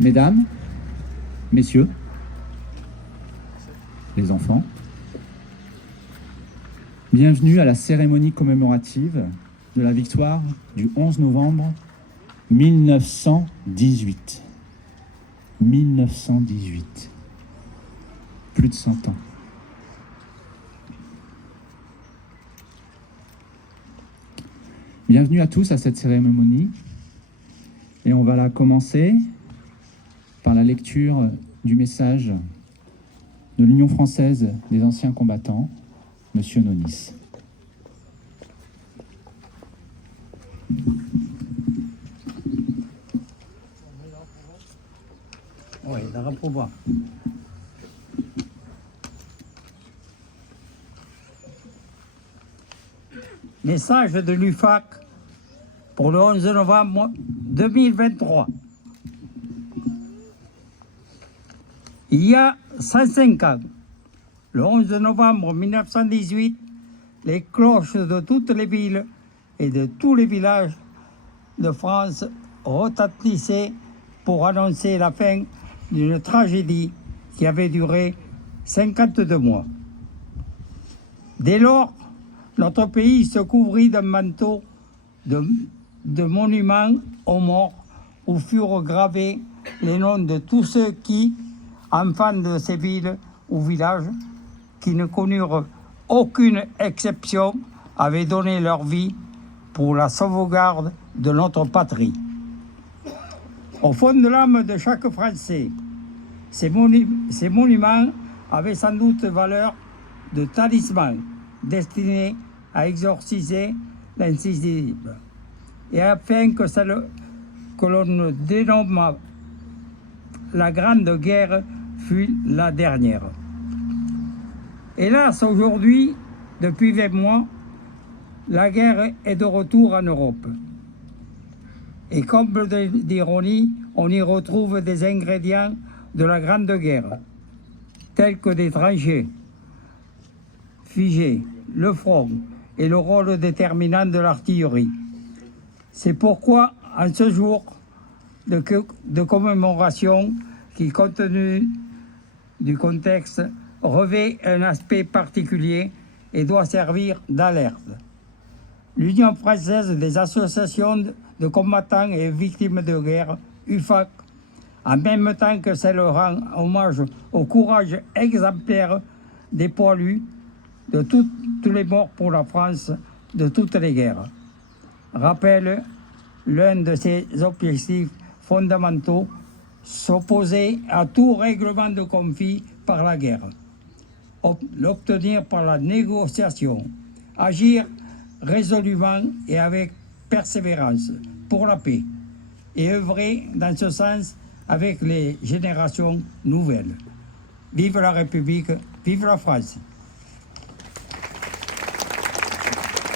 Mesdames, Messieurs, les enfants, bienvenue à la cérémonie commémorative de la victoire du 11 novembre 1918. 1918. Plus de 100 ans. Bienvenue à tous à cette cérémonie et on va la commencer par la lecture du message de l'Union française des anciens combattants, Monsieur Nonis. Oui, dans pour voir. Message de l'UFAC pour le 11 novembre 2023. Il y a 105 ans, le 11 novembre 1918, les cloches de toutes les villes et de tous les villages de France retentissaient pour annoncer la fin d'une tragédie qui avait duré 52 mois. Dès lors, notre pays se couvrit d'un manteau de monuments aux morts où furent gravés les noms de tous ceux qui, enfants de ces villes ou villages, qui ne connurent aucune exception, avaient donné leur vie pour la sauvegarde de notre patrie. Au fond de l'âme de chaque Français, ces monuments avaient sans doute valeur de talisman destiné à exorciser l'incisible et afin que celle que l'on dénomme la Grande Guerre fut la dernière. Hélas, aujourd'hui, depuis 20 mois, la guerre est de retour en Europe. Et comble d'ironie, on y retrouve des ingrédients de la Grande Guerre, tels que des tranchées figées, le front et le rôle déterminant de l'artillerie. C'est pourquoi, en ce jour de commémoration qui, compte tenu du contexte, revêt un aspect particulier et doit servir d'alerte. L'Union française des associations de combattants et victimes de guerre, UFAC, en même temps que celle rend hommage au courage exemplaire des poilus, de tous les morts pour la France de toutes les guerres, rappelle l'un de ses objectifs fondamentaux, s'opposer à tout règlement de conflit par la guerre, l'obtenir par la négociation, agir résolument et avec persévérance pour la paix et œuvrer dans ce sens avec les générations nouvelles. Vive la République, vive la France!